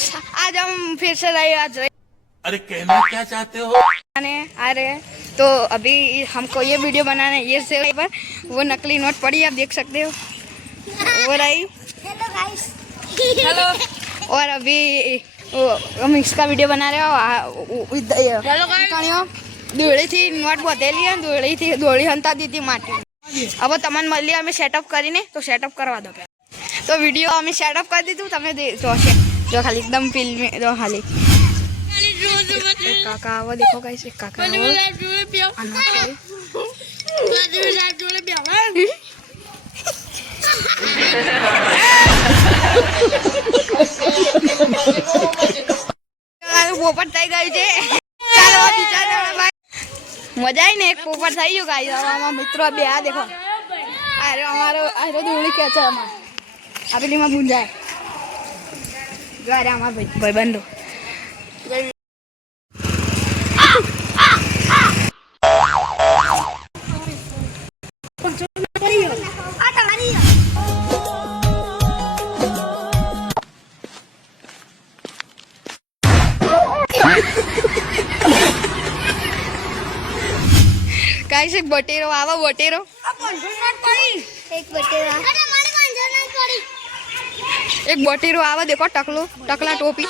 Guys आज हम फिर से रहे अरे कहना क्या चाहते हो? आ रहे हैं तो अभी हमको ये वीडियो बनाना है। ये से पर वो नकली नोट पड़ी आप देख सकते हो वो रही। Hello guys. हेलो। और अभी हम इसका वीडियो बना रहे हो। દોડી થી નોટ વધેલી અને દોડી હંતા દીધી માટી। હવે તમને મળીએ અમે સેટઅપ કરીને તો સેટઅપ કરવા દો તો વિડીયો અમે સેટઅપ કરી દીધું તમે જો ખાલી એકદમ ફિલ્મ જો ખાલી કાકા આવો દેખો ગાઈસ એક કાકા પોપટ થઈ ગયું છે। ચાલો બીજા ભાઈ મજા આવી ને એક પોપટ થઈ ગયું ગાઈસ। આમાં મિત્રો બે આ દેખો અરે અમારો દોડી ખેંચે આ પેલીમાં ગુંજાય જો અરે અમારા ભાઈ બંધો गाइस एक बटेरो आवा बटेरो एक बटेरो आवा देखो टकलो टकला टोपी